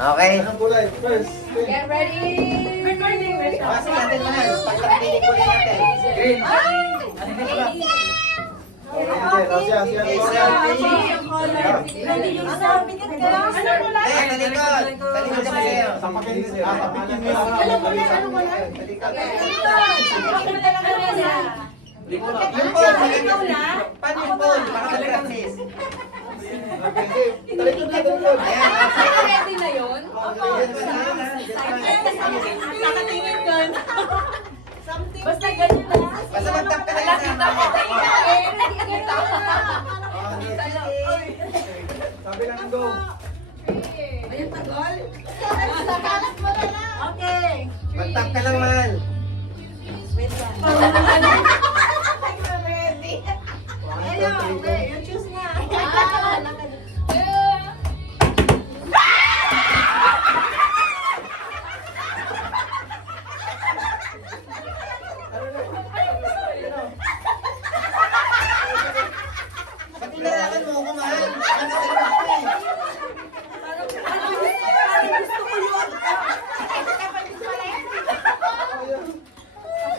Okay. Anong kulay? First. Get ready! Good morning, Kasi natin mahal. Pagkakabili ko rin natin. Green. Siya. Ready yung isa. Bigat ka lang. Ano mo lang? Talikod. Talikod sa sa'yo. Tapakin niyo. Tapakin niyo. Alam mo na, ano mo na? Talikod. Ano na lang ano na? Yung phone. Ikaw na? Paano yung phone? Baka mag-practice. Talikod na, talikod. Ayan. Ready na yun? Nakatingin doon. Basta ganyan na. Basta mag-tap ka na lang. Nakita mo. Nakita mo. Sabi lang ang go. Ayun, tagol. Nakalat mo na lang. Okay. Mag-tap ka lang, mahal. Wait lang. Ready. Ayun, yung choose nga. Ba't inarakan mo ako, mahal? Ano sa labas ko eh?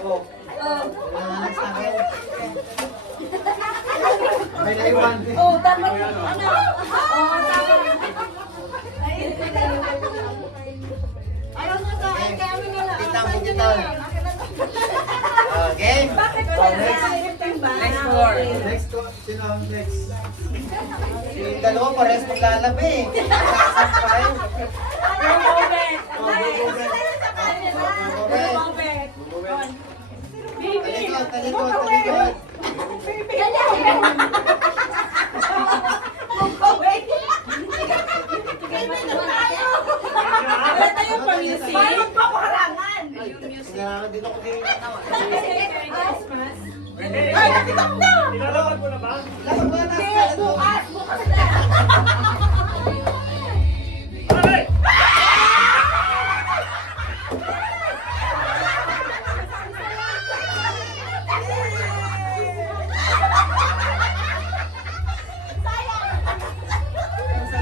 Oh. Wala sa akin. May naiwan. Oh, dapat ano? Oh, dapat. Ayaw na sa akin, kaya mo na lang. Titang mo dito. Game. Bakit wala na? Next floor. Next to, sino ang next? Yung dalawa pares maglalabi eh. Sasampay. Talikod, talikod, talikod. Kailangan din ako kayo. Ilalabag mo na ba? Lapag mo na. Bukas na.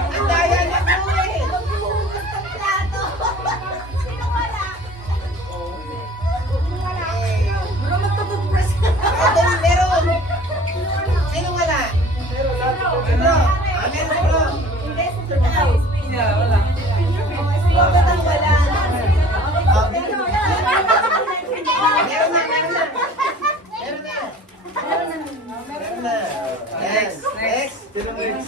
Ang daya niya po eh. Ito, meron. Sino wala? Meron. Ah, meron si bro. Ah, meron na, meron na. Meron na. Meron na. Yes. Next. Sino next?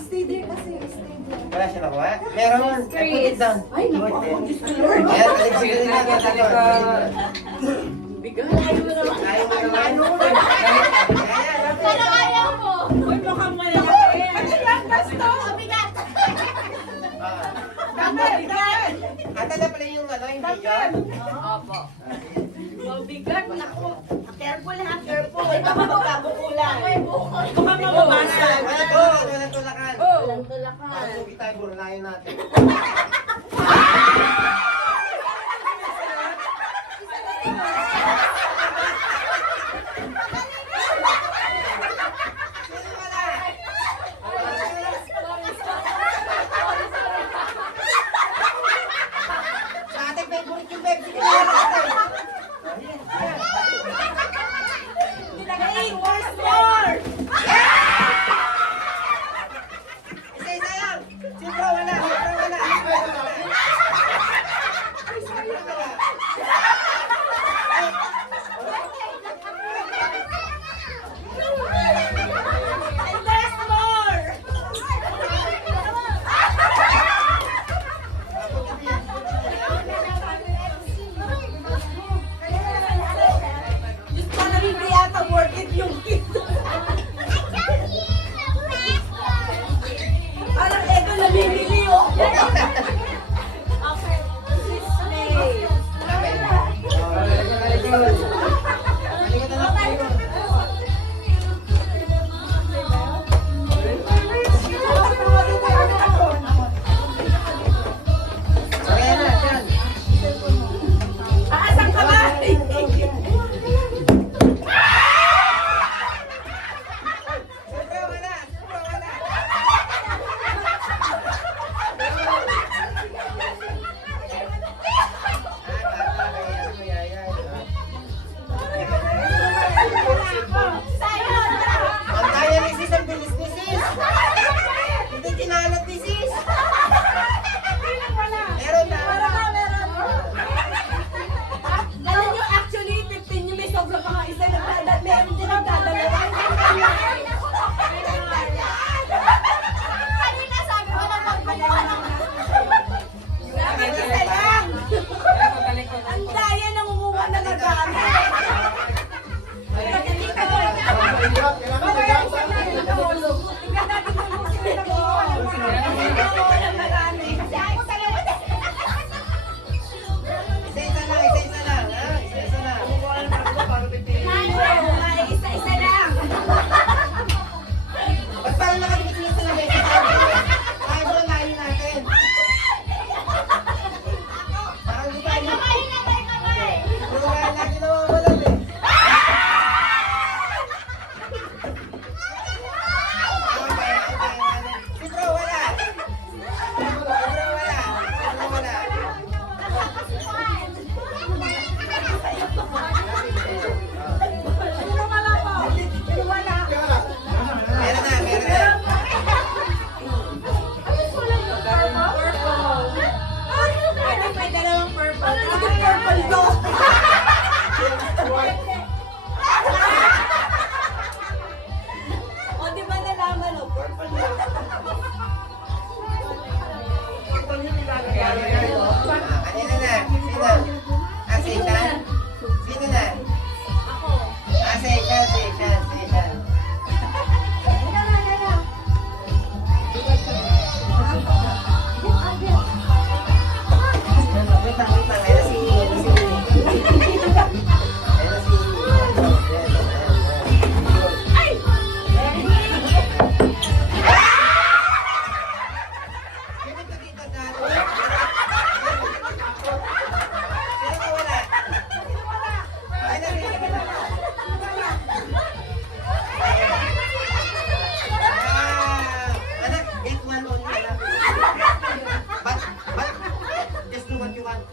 Stay there kasi. Stay there. Wala siya nakuha? Meron. Put it down. Ay, naku. Ayan, talikod na. Talikod. Bigat. Ayaw mo naman. Ayaw mo naman. Ayan. Parang ayaw mo. Uy, mukhang malaki. Ano yan? Basta. Bigat. Bigat. Ata na pala yung ano, yung bigat. Opo. Mabigat. Naku. Careful ha, careful. Ay, baka magkabukulan. Ay, bukol. Baka mamamasa. Walang tulakan. Walang tulakan. Sugi tayo, burlayan natin. Sino wala? Sa ating favorite yung Pepsi. Hey, where's more? Isa-isa yan. Siyempre wala. Siyempre wala. wait lang. Ayan na si Ayan na si Ay! Ganito dito dati. Sino ka wala? Ayan na si anak, 8-1 only, anak. But, just do what you want.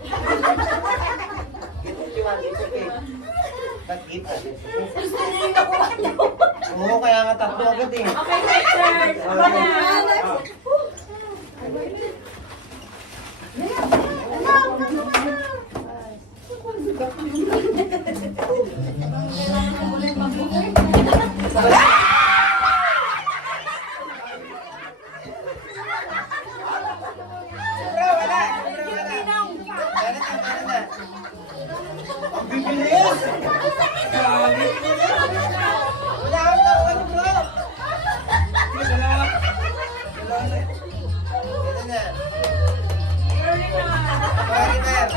Get what you want, it's okay. But give us. Gusto niyo yung nakuha niyo. Oo, kaya nga tatlo agad eh. Okay, next turn. Sobra, wala. Sobra, wala. Meron na, meron na. Ang bibilis! Wala akong nakuha ni bro. Ito na. Marimer.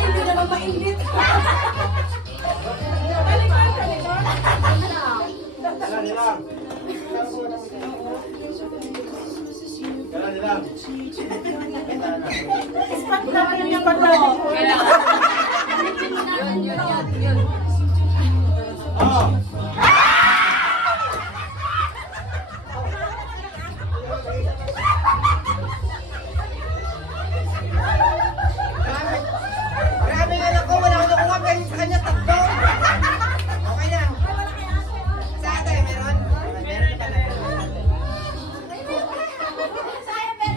Hindi naman mainit. Ispat naman yung pato. Marami nga lang ko, wala akong nakuha, pero sa kanya tatlo. Okay na. Sa ate, meron? Meron ka na.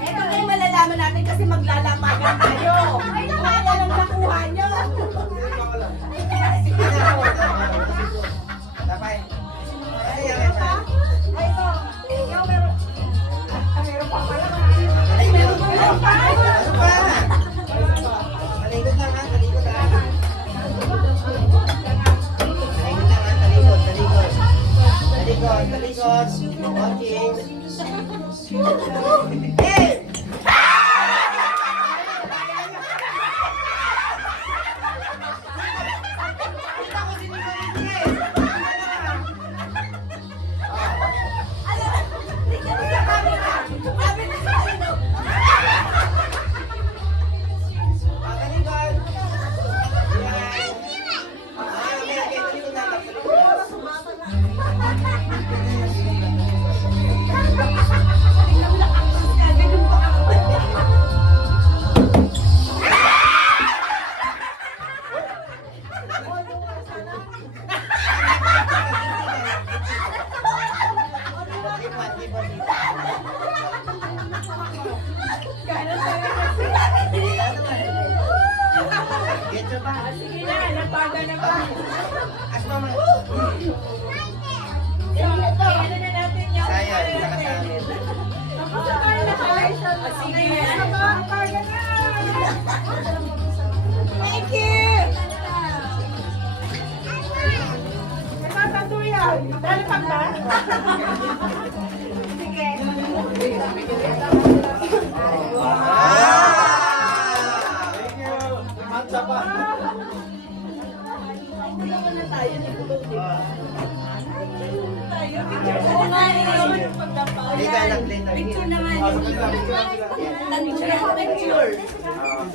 Ito kayo malalaman natin kasi maglalamagan tayo. Ay, nakaya lang nakuha nyo. Tapay. Ano yan? Ay, ito. Ikaw meron. Meron pa pala. Ay, meron pa. Meron pa. Ano pa? Talikod lang ha, talikod ha. Talikod lang ha, talikod, talikod. Talikod, talikod. Okay. Hey! Talikod. Yan. Okay, okay, talikod na, talikod. Keep on, keep on, keep on. Get your back. Sige na, napaga na pa. As mama. Ano na natin yung... Sayang, saka sa amin. Sige na. Napaga na. Thank you. Nagtatando yan. Dali pag na. Sige. Thank you. Matcha pa. Na tayo ni Kulog, di ba? Tayo, picture ko na yun. Dito anak, dito. Picture naman. Picture lang sila. Picture. Ah,